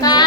拜。